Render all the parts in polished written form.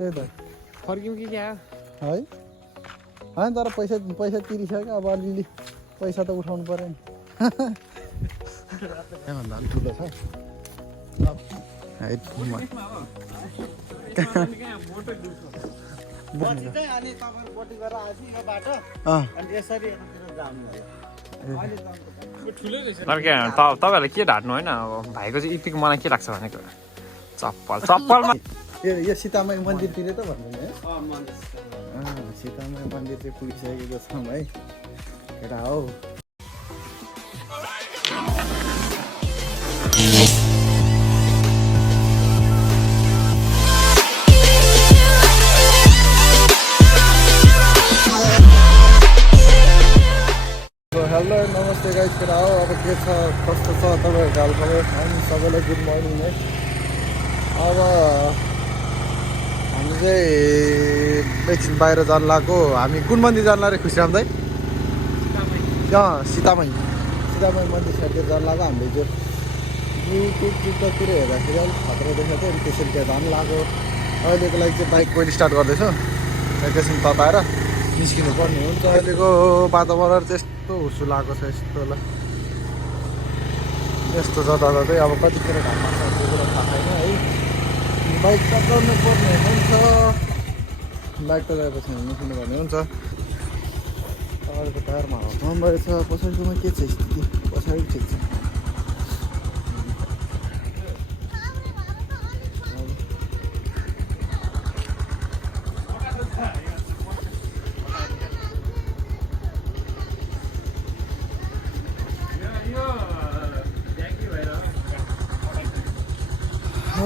त्यही त फर्क्यौँ कि क्या है होइन तर पैसा तिरिसक्यो अब अलिअलि पैसा त उठाउनु पऱ्यो नि यहाँभन्दा अलिक ठुलो छ तपाईँहरूलाई के ढाट्नु होइन अब भाइको चाहिँ यतिको मलाई के लाग्छ भनेको चप्पलमा यो सीतामाई मन्दिरतिर त भन्नु है सीतामाई मन्दिर चाहिँ पुगिसकेको छौँ है केटा हो हेलो नमस्ते गाइस केटा हो अब के छ कस्तो छ तपाईँहरूको हालखबर हामी सबैलाई गुड मर्निङ है अब हामी चाहिँ एकछिन बाहिर जानु लाग्यो हामी कुन मन्दिर जानु लाग्यो खुसीराम दाइ सीतामाई मन्दिर साइडतिर जानु लाग्यो हामीले जो युट्युबतिर हेर्दाखेरि अलिक खतरा देखाएको थियो अनि त्यसरी त्यहाँ जानु लाग्यो अहिलेको लागि चाहिँ बाइक पहिले स्टार्ट गर्दैछु एकैछिन तताएर निस्किनु पर्ने हुन्छ अहिलेको वातावरण चाहिँ यस्तो हुसु लागेको छ यस्तो ल यस्तो जता चाहिँ अब कतिखेर घाममा छ त्यो कुरा थाहा छैन है बाइक चलाउनु पर्ने हुन्छ बाइक चलाएपछि निस्किनु पर्ने हुन्छ अगाडिको टायरमा हावा रहेछ पछाडिकोमा के छ स्थिति पछाडि ठिक छ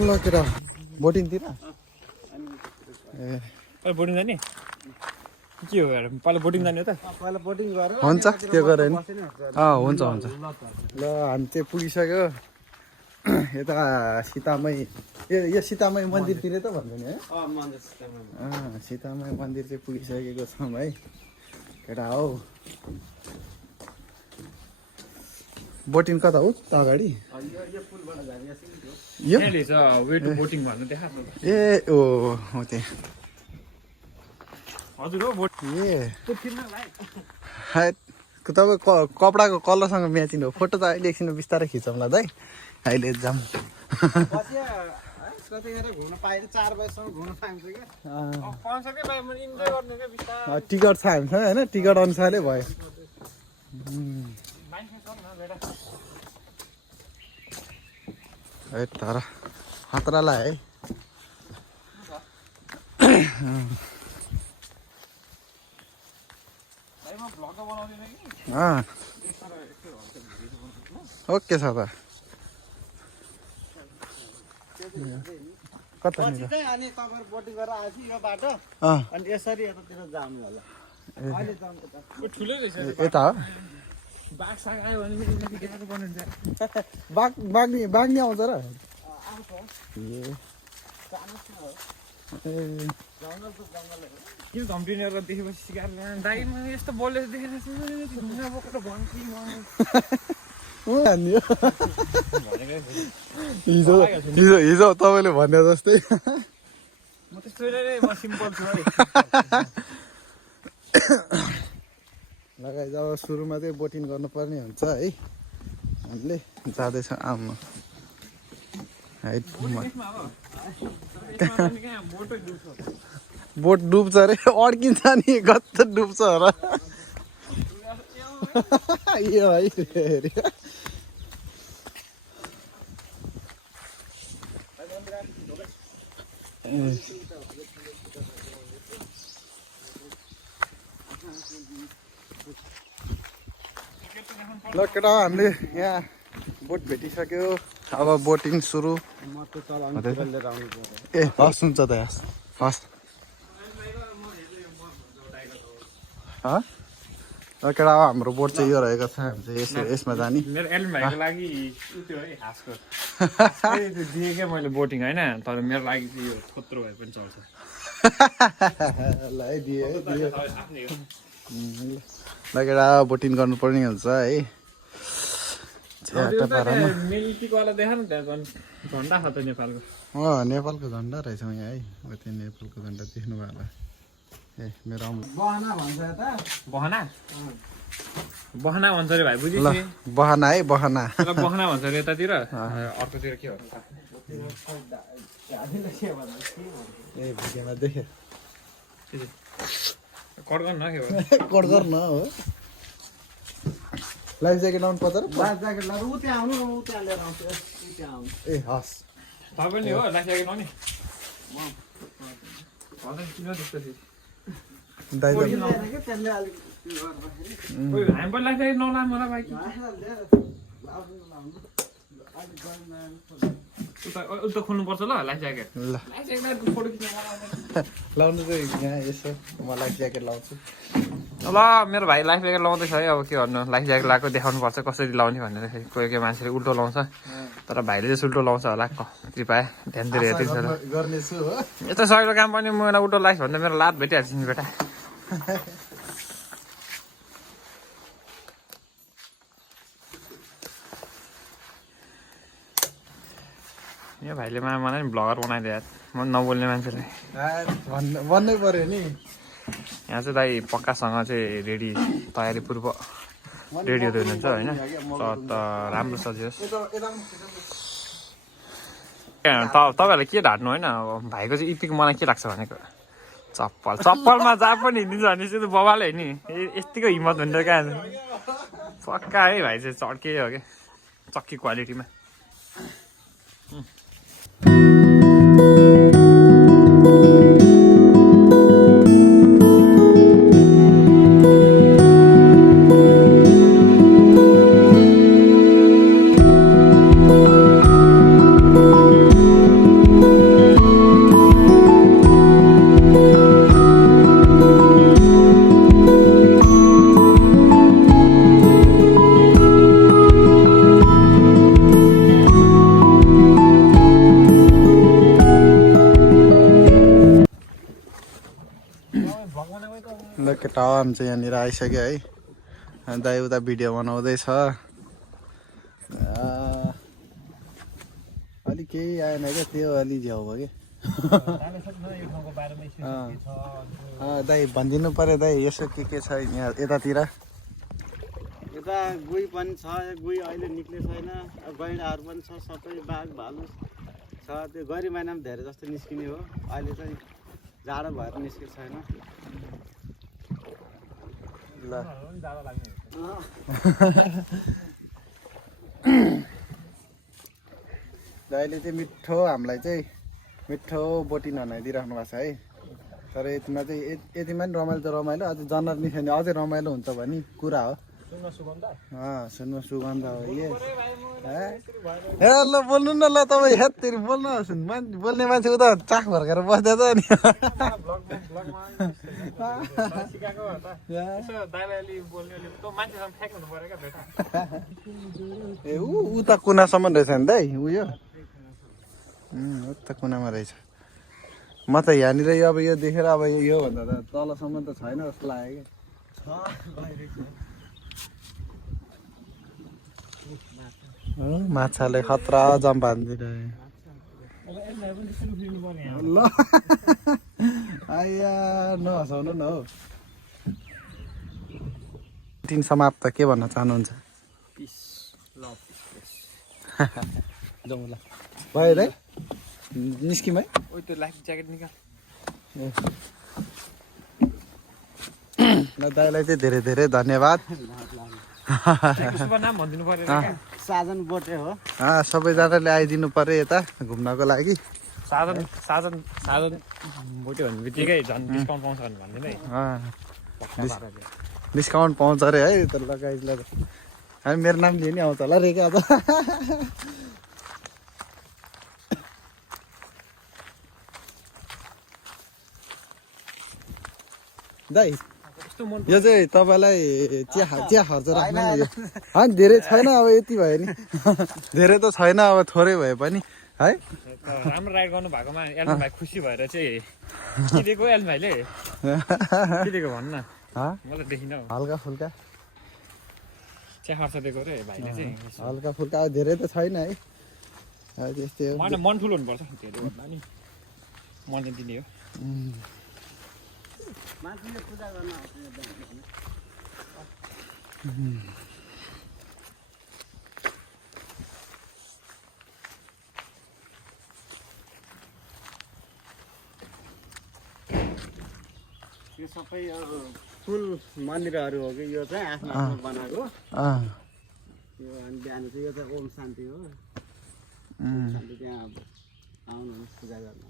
ल केटा बोटिङतिर ए बोटिङ जाने के हो पहिला बोटिङ जाने हो त पहिला बोटिङ गरेर हुन्छ त्यो गरेर नि हुन्छ हुन्छ ल हामी चाहिँ पुगिसक्यो यता सीतामाई यो सीतामाई मन्दिरतिर त भन्नु नि है सीतामाई मन्दिर चाहिँ पुगिसकेको छौँ है केटा हो बोटिङ कता हो त अगाडि यो ए ओ हो त्यहाँ हजुर हो ए तपाईँ कपडाको कलरसँग म्याचिङ हो फोटो त अहिले एकछिन बिस्तारै खिचौँला दाइ अहिले जाऊँ टिकट छ हामीसँग होइन टिकट अनुसारले भयो है तर खतरालाई है ओके छ त कतानिर अनि तपाईहरु बोटिङ गरेर आएपछि यो बाटो अनि यसरी यतातिर जानु होला अहिले जानु त ठुलै रहेछ यता हो बाघ साग आयो भने पनि देखाएको बनिन्छ बाघ नि आउँछ र आउँछ ए किन धम्टिनेर देखेपछि सिकार दाइ मैले यस्तो बोलेर देखेर ढुङ्गा बोकेर भन्छु हिजो तपाईँले भने जस्तै म त्यस्तो म सिम्पल छु है लगाइ जब सुरुमा चाहिँ बोटिङ गर्नुपर्ने हुन्छ है हामीले जाँदैछ आमा हाइट बोट डुब्छ अरे अड्किन्छ नि गत्त डुब्छ होला यो है ल केटा हामीले यहाँ बोट भेटिसक्यो अब बोटिङ सुरु ए हस् हुन्छ त हस् केटा हाम्रो बोट चाहिँ यो रहेको छ हामी चाहिँ यसमा जाने मेरो एल्म भाइको लागि त्यो है हाँसको दिएकै मैले बोटिङ होइन तर मेरो लागि चाहिँ यो खत्रो भए पनि चल्छ ल केटा बोटिङ गर्नुपर्ने हुन्छ है मिल्कीको वाला देखा न त्यहाँ झन्डा छ त नेपालको नेपालको झन्डा रहेछ यहाँ है त्यो नेपालको झन्डा देख्नु भयो होला ए मेरो बहना भन्छ यता बहना बहना भन्छ रे भाइ बुझिस् ल बहना है बहना बहना भन्छ रे यतातिर अर्कोतिर के हो ए भिडियोमा देखेँ कट गर्न के हो कट गर्न हो लाइफ ज्याकेट लाउनु पर्छ लाइफ ज्याकेट लाएर उ त्यहाँ आउनु उ त्यहाँ लिएर आउँछु उ त्यहाँ आउनु ए हस् तपाईँ नि हो लाइफ ज्याकेट लाउने किन त्यस्तो दाइ के त्यसले अलिक हामी पनि लाइफ ज्याकेट नलाम होला बाइक उता खोल्नुपर्छ ल लाइफ ज्याकेट ल लाइफ ज्याकेट फोटो खिच्न लाउनु चाहिँ यहाँ यसो म लाइफ ज्याकेट लाउँछु ल मेरो भाइ लाइफ ज्याकेट लाउँदैछ है अब के भन्नु लाइफ ज्याकेट लगाएको देखाउनु पर्छ कसरी लाउने भनेर कोही कोही मान्छेले उल्टो लाउँछ तर भाइले चाहिँ उल्टो लाउँछ होला कृपया ध्यान दिएर हेरिदिन्छ होला गर्नेछु हो यस्तो सजिलो काम पनि मलाई उल्टो लाइफ भन्दा मेरो लात भेटिहाल्छ नि बेटा यो भाइले मलाई नि भ्लगर बनाइदियो म नबोल्ने मान्छेलाई भन्नै पर्यो नि यहाँ चाहिँ दाइ पक्कासँग चाहिँ रेडी तयारी पूर्व रेडी हुँदै हुनुहुन्छ होइन त राम्रो सजियोस् तपाईँहरूलाई के ढाट्नु होइन अब भाइको चाहिँ यतिको मलाई के लाग्छ भनेको चप्पलमा जहाँ पनि हिँडिदिन्छ भने चाहिँ बबाले नि यतिको हिम्मत हुन्छ क्या पक्का है भाइ चाहिँ चड्के हो क्या चक्की क्वालिटीमा ल केटा हामी चाहिँ यहाँनिर आइसक्यो है अनि दाइ उता भिडियो बनाउँदैछ अलिक केही आएन क्या त्यो अलि झ्याउ भयो क्या दाइ भनिदिनु पऱ्यो दाइ यसो के छ यहाँ यतातिर यता गुई पनि छ गुई अहिले निक्ले छैन गैँडाहरू पनि छ सबै बाघ भालु छ त्यो गरी महिनामा धेरै जस्तो निस्किने हो अहिले चाहिँ जाडो भएर निस्केको छैन ल दाइले चाहिँ मिठो हामीलाई चाहिँ मिठो बोटी ननाइदिइराख्नु भएको छ है तर यतिमा चाहिँ यतिमा पनि रमाइलो त रमाइलो अझ जनावर निस्क्यो भने अझै रमाइलो हुन्छ भन्ने कुरा हो सुनमा सुगन्ध हो ए ल बोल्नु न ल तपाईँ हेत्तेरी बोल्नु बोल्ने मान्छे उता चाख भर्केर बस्दै त नि ए उता कुनासम्म रहेछ नि दाइ उयो उता कुनामा रहेछ म त यहाँनिर अब यो देखेर अब यो भन्दा त तलसम्म त छैन जस्तो लाग्यो क्या माछाले खतरा जम बाँधिदिरहे ल आया नहसाउनु न हौ दिन समाप्त के भन्न चाहनुहुन्छ भयो दाइ निस्किम है त्यो लाइफ ज्याकेट निकाल ल दाइलाई चाहिँ धेरै धेरै धन्यवाद नाम भनिदिनु पर्यो साधन बोटे हो सबैजनाले आइदिनु पर्यो यता घुम्नको लागि साधन साधन साधन बोट्यो भने बित्तिकै झन् डिस्काउन्ट पाउँछ भने भन्दैन है डिस्काउन्ट पाउँछ अरे है त लगाइदिएर हामी मेरो नाम लियो नि आउँछ होला रेखा अब दाइ यो चाहिँ तपाईँलाई चिया चिया खर्च राख्नु नि यो होइन धेरै छैन अब यति भयो नि धेरै त छैन अब थोरै भए पनि है राम्रो राइड गर्नु भएकोमा एल्म भाइ खुसी भएर चाहिँ के दिएको एल्म भाइले के दिएको भन्न म त देखिनँ हल्का फुल्का चिया खर्च दिएको रे भाइले चाहिँ हल्का फुल्का अब धेरै त छैन है त्यस्तै हो मलाई मन ठुलो हुनुपर्छ धेरै भन्दा नि मन चाहिँ दिने हो मान्छेले पूजा गर्न आउँछ यो बिहान। यो सबै फुल मन्दिरहरू हो कि यो चाहिँ आफ्नो आफ्नो बनाएको यो अनि बिहान चाहिँ यो चाहिँ ओम शान्ति हो ओम शान्ति त्यहाँ अब आउनु पूजा गर्न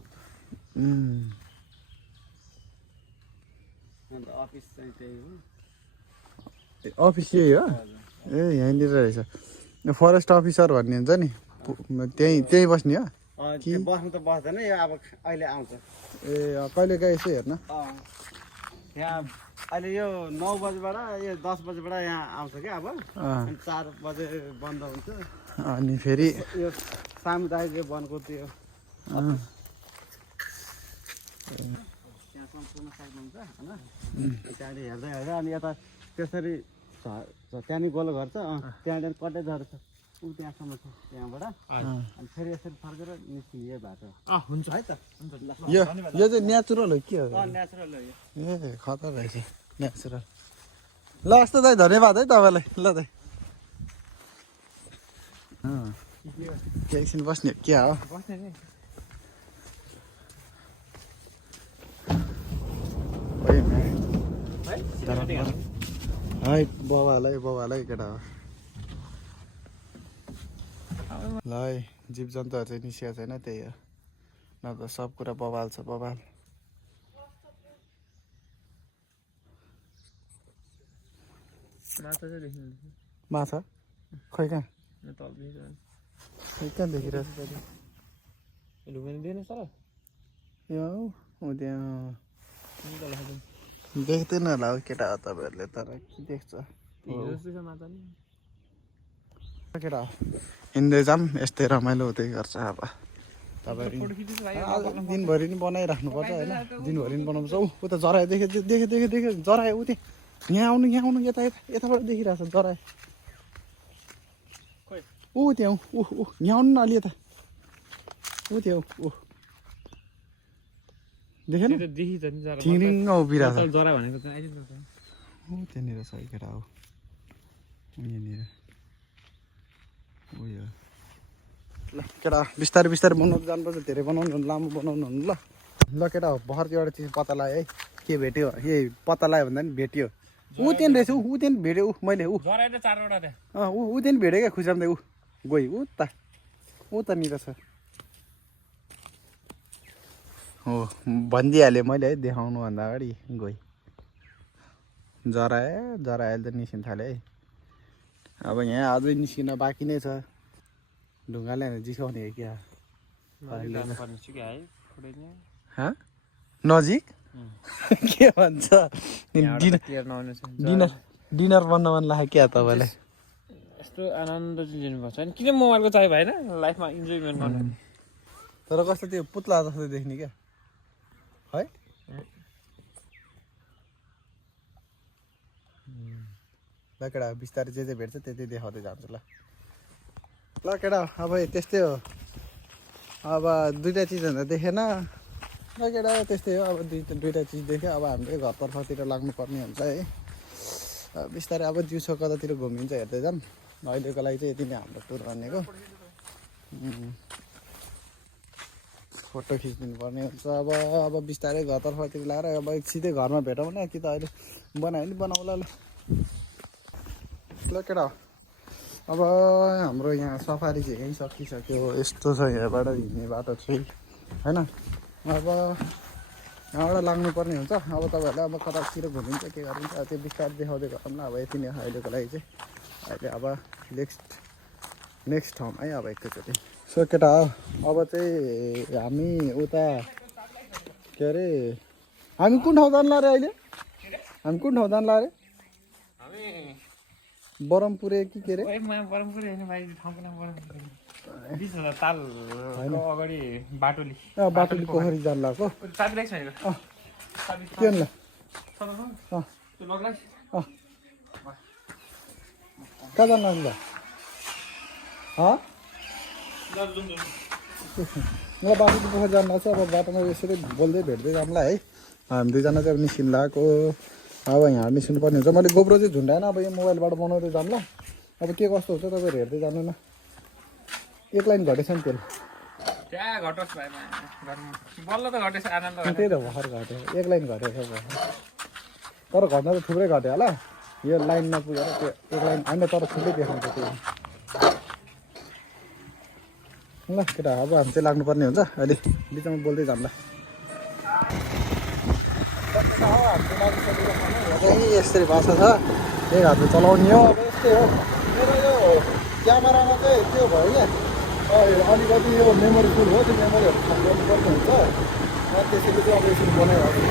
अन्त अफिस चाहिँ त्यही हो अफिस यही हो ए यहीँनिर रहेछ फरेस्ट अफिसर भन्ने हुन्छ नि त्यहीँ बस्ने हो त्यो बस्नु त बस्दैन यो अब अहिले आउँछ ए कहिले गए यसो हेर्न यहाँ अहिले यो 9 बजीबाट यो 10 बजीबाट यहाँ आउँछ क्या अब अनि 4 बजे बन्द हुन्छ अनि फेरि यो सामुदायिक यो वनको त्यो त्यहाँ सम्पूर्ण सक्नुहुन्छ होइन त्यहाँदेखि हेर्दै हेर्दै अनि यता त्यसरी त्यहाँदेखि गोलो घर छ त्यहाँदेखि कटेजहरू छ ऊ त्यहाँसम्म छ त्यहाँबाट अनि फेरि यसरी फर्केर निस्किने यो बाटो हुन्छ है त यो चाहिँ नेचुरल हो के हो नेचुरल हो यो ए खतर रहेछ नेचुरल ल हस् त दाइ धन्यवाद है तपाईँलाई ल दाइ एकछिन बस्ने क्या हो बस्ने नि है बाबालाई केटा हो ल है जीव जन्तुहरू चाहिँ निस्किएको छैन त्यही हो न त सब कुरा बवाल छ बवाल माछा चाहिँ देख्नु माछा खै कहाँ तल खै कहाँ देखिरहेछ ढुङ्गानी दिएन सर यहाँ हो त्यहाँ देख्दैन होला हौ केटा हो तपाईँहरूले तर के देख्छ केटा हो हिँड्दै जाऊँ यस्तै रमाइलो हुँदै गर्छ अब तपाईँहरू दिनभरि नि बनाइराख्नुपर्छ होइन दिनभरि नि बनाउँछ उता जरायो देखेँ जरायो उ त्यहाँ यहाँ आउनु यताबाट देखिरहेछ जरायो ऊ त्यहाँ यहाँ आउनु न अलि यता ऊ त्यहाँ देखेन ठिङ्रिङ्ग उभिरहेछ जरा भनेको चाहिँ त्यहाँनिर छ केटा हो यहाँनिर उयो ल केटा बिस्तारै बनाउनु जानुपर्छ धेरै बनाउनु लामो बनाउनु हुनु ल केटा हो भर्खर एउटा चिज पत्ता लाग्यो है के भेट्यो यही पत्ता लाग्यो भन्दा पनि भेट्यो ऊ त्यहाँ रहेछ ऊ त्यहाँ भेट्यो मैले ऊ त्यहाँ भेट्यो क्या खुजाउँदै ऊ गयो ऊ त निर छ हो भनिदिइहालेँ मैले है देखाउनुभन्दा अगाडि गएँ जरा अहिले त निस्किन थाल्यो है अब यहाँ अझै निस्किन बाँकी नै छ ढुङ्गाले जिसाउने हो क्या नजिक के भन्छ डिनर बन्न मन लाग्यो क्या तपाईँलाई यस्तो आनन्द चाहिँ लिनुपर्छ अनि किन मोबाइलको चाहियो भएन लाइफमा इन्जोयमेन्ट गर्नु तर कस्तो त्यो पुत्ला जस्तो देख्ने क्या है ल केटा बिस्तारै जे भेट्छ त्यति देखाउँदै जान्छु ल केटा अब त्यस्तै हो अब दुईवटा चिजभन्दा देखेन ल केटा त्यस्तै हो अब दुईवटा चिज देख्यो अब हामीले घरतर्फतिर लाग्नुपर्ने हुन्छ है बिस्तारै अब दिउँसो कतातिर घुमिन्छ हेर्दै जाऊँ अहिलेको लागि चाहिँ यति नै हाम्रो टुर भनेको फोटो खिचिदिनु पर्ने हुन्छ अब बिस्तारै घरतर्फतिर लगाएर अब सिधै घरमा भेटौँ न कि त अहिले बनायो भने बनाउला ल केटा अब हाम्रो यहाँ सफारी चाहिँ यहीँ सकिसक्यो यस्तो छ यहाँबाट हिँड्ने बाटो चाहिँ होइन अब यहाँबाट लाग्नुपर्ने हुन्छ अब तपाईँहरूलाई अब कतातिर घुमिन्छ के गरिन्छ त्यो बिस्तारै देखाउँदै गरौँ न अब यति नै अहिलेको लागि चाहिँ अहिले अब नेक्स्ट ठाउँ है अब एकैचोटि सो केटा अब चाहिँ हामी उता के अरे हामी कुन ठाउँ जानु अरे अहिले हामी कुन ठाउँ जानु अरे बरमपुरे कि के अरे अगाडि बाटोली बाटोली पोखरी जानु लाग्यो के ल कहाँ जानु लाग्छ मलाई बाटो पोखर जानु लाग्छ अब बाटोमा यसरी बोल्दै भेट्दै जाउँला है हामी दुईजना चाहिँ अब निस्किनु लगाएको अब यहाँ निस्किनु पर्ने हुन्छ मैले गोब्रो चाहिँ झुन्डाएन अब यो मोबाइलबाट बनाउँदै जाउँला अब के कस्तो हुन्छ तपाईँहरू हेर्दै जानु न एक लाइन घटेछ नि तेल त्यहाँ घटोस् भाइ बल्ल त घटेछ आनन्द त्यही त भर्खर घट्यो एक लाइन घटेछ तर घट्न त थुप्रै घट्यो होला यो लाइन नपुगेर त्यो एक लाइन होइन तर ठुलै देखाउँछ त्यो ल केटा अब हामी चाहिँ लाग्नुपर्ने हुन्छ अहिले बिचमा बोल्दै जाउँला यसरी भाषा छ एक हातले चलाउने हो अब यस्तै हो मेरो यो क्यामेरामा चाहिँ त्यो भयो क्या अलिकति यो मेमोरी फुल हो त्यो मेमोरीहरू खास गर्नुपर्ने हुन्छ त्यसैले चाहिँ अब यसरी बनाइरहेको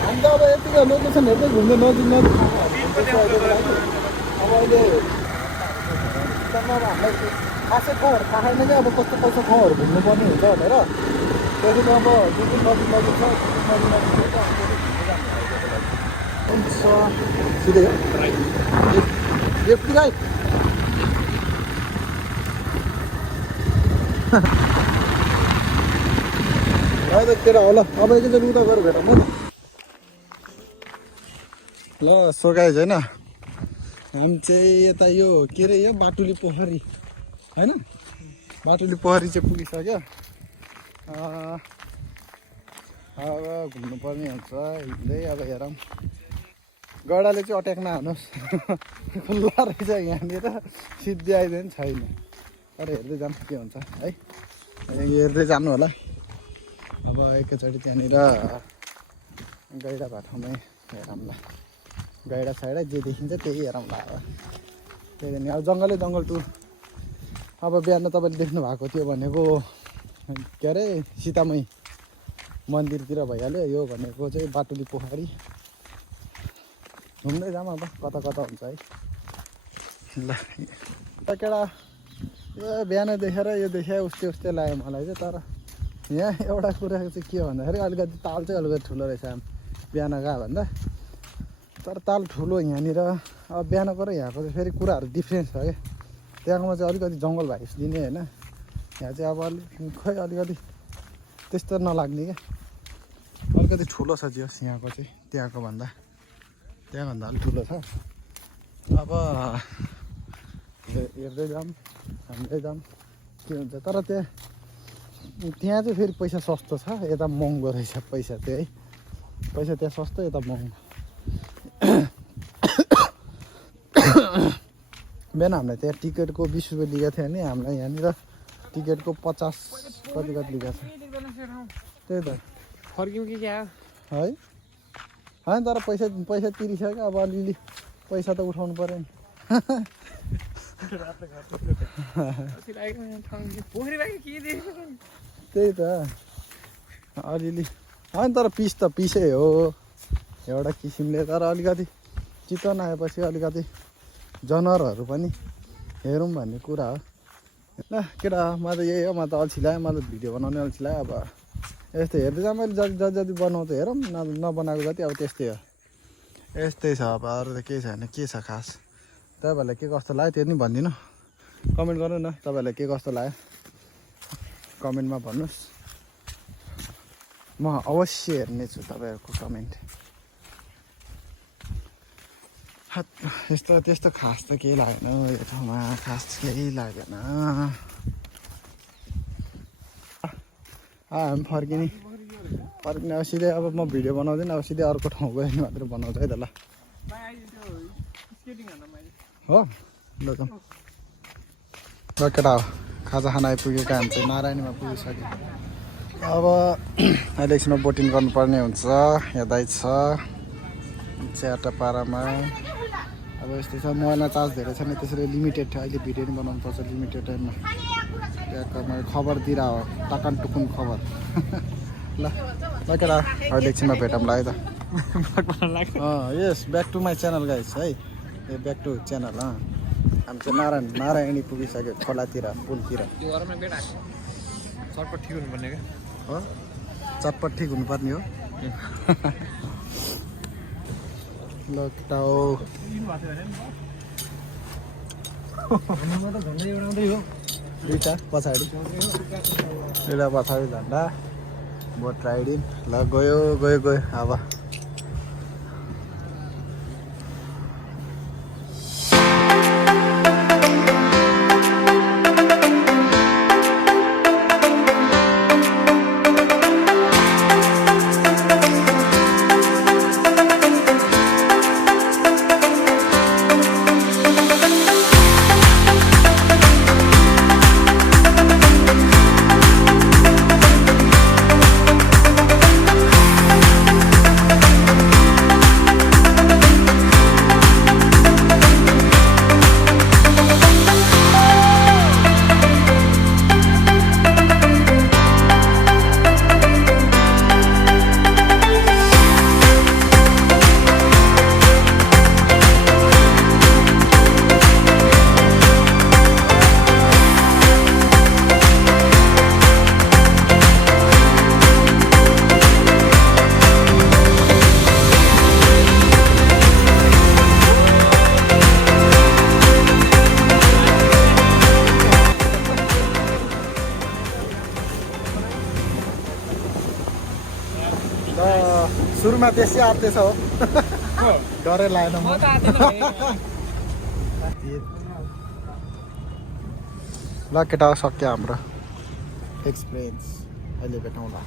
हामी त अब यतिको लोकेसन हेर्दै घुम्दै नजिक नजिक अब अहिले हामीलाई खासै ठाउँहरू थाहा छैन क्या अब कस्तो कस्तो ठाउँहरू घुम्नुपर्ने हुन्छ भनेर त्यसैले अब जुन जुन नजिक नजिक छ नजिक नजिक हुन्छ सिधै लेफ्ट राइट अहिले त केटा होला अब एकैचोटि उता गएर भेटौँ न ल सो गाइज होइन हामी चाहिँ यता यो के अरे यो बाटुली पोखरी होइन बाटुली पोखरी चाहिँ पुगिसक्यो अब घुम्नुपर्ने हुन्छ हिँड्दै अब हेरौँ गडाले चाहिँ अट्याक नहानुहोस् खुल्ला रहेछ यहाँनिर सिद्धि आइदियो नि छैन तर हेर्दै जानु के हुन्छ है हेर्दै जानु होला अब एकैचोटि त्यहाँनिर गैडा भाटामै हेरौँला गैडा साइडा जे देखिन्छ त्यही हेरौँला अब त्यही पनि अब जङ्गलै जङ्गल टुर अब बिहान तपाईँले देख्नु भएको थियो भनेको के अरे सीतामयी मन्दिरतिर भइहाल्यो यो भनेको चाहिँ बाटुली पोखरी घुम्दै जाऊँ अब कता कता हुन्छ है ल केटा यो बिहान देखेर यो देखायो उस्तै उस्तै लाग्यो मलाई चाहिँ तर यहाँ एउटा कुरा चाहिँ के भन्दाखेरि अलिकति ताल चाहिँ अलिकति ठुलो रहेछ बिहान गयो भन्दा तर ताल ठुलो यहाँनिर अब बिहानको र यहाँको चाहिँ फेरि कुराहरू डिफ्रेन्स छ क्या त्यहाँकोमा चाहिँ अलिकति जङ्गल भाइस दिने होइन यहाँ चाहिँ अब अलिक खै अलिकति त्यस्तो नलाग्ने क्या अलिकति ठुलो छ जियोस् यहाँको चाहिँ त्यहाँभन्दा अलिक ठुलो छ अब हेर्दै जाऊँ हाम्रै जाऊँ के हुन्छ तर त्यहाँ चाहिँ फेरि पैसा सस्तो छ यता महँगो रहेछ पैसा चाहिँ है पैसा त्यहाँ सस्तो यता महँगो बिहान हामीलाई त्यहाँ टिकटको 20 रुपियाँ लिएको थियो भने हामीलाई यहाँनिर टिकटको 50 कति लिएको छ त्यही त फर्क्यौँ कि क्या है होइन तर पैसा तिरिसक्यो अब अलिअलि पैसा त उठाउनु पऱ्यो नि त्यही त अलिअलि होइन तर पिस त पिसै हो एउटा किसिमले तर अलिकति चितवन आएपछि अलिकति जनावरहरू पनि हेरौँ भन्ने कुरा हो ल केटा म त यही हो म त अल्छी लाग्यो मलाई भिडियो बनाउने अल्छी लाग्यो अब यस्तो हेर्दै जाऊँ मैले जति बनाउँछु हेरौँ नबनाएको जति अब त्यस्तै हो यस्तै छ अब अरू त केही छैन के छ खास तपाईँहरूलाई के कस्तो लाग्यो त्यो पनि भनिदिनु कमेन्ट गर्नु न तपाईँहरूलाई के कस्तो लाग्यो कमेन्टमा भन्नुहोस् म अवश्य हेर्नेछु तपाईँहरूको कमेन्ट त्यस्तो खास त केही लागेन यो ठाउँमा खास केही लागेन हामी फर्किने अब सिधै अब म भिडियो बनाउँदैन अब सिधै अर्को ठाउँ गयो भने मात्र बनाउँछु है त ल हो ल त ल केटा हो खाजा खाना आइपुगेका हामी चाहिँ नारायणीमा पुगिसक्यो अब अहिले एकछिनमा बोटिङ गर्नुपर्ने हुन्छ यतै छ च्याटापाडामा अब यस्तै छ मोबाइलमा चार्ज धेरै छ नि त्यसरी लिमिटेड अहिले भिडियो पनि बनाउनु पर्छ लिमिटेड टाइममा त्यहाँको खबर दिएर हो टकन टुकुन खबर ल ल केटा अहिले एकछिनमा भेटौँला है त यस back to my channel guys है ए ब्याक टु च्यानल हामी चाहिँ नारायणी पुगिसक्यो खोलातिर पुलतिर चटपट ठिक हुनुपर्ने क्या हो चटपट ठिक हुनुपर्ने हो ल केटा हो दुईवटा पछाडि एउटा पछाडि झन्डा बोट राइडिङ ल गयो गयो गयो अब सुरुमा त्यसै आत्तेछ हो डरै लागेन म ल केटा सक्यो हाम्रो एक्सपिरियन्स अहिले भेटौँला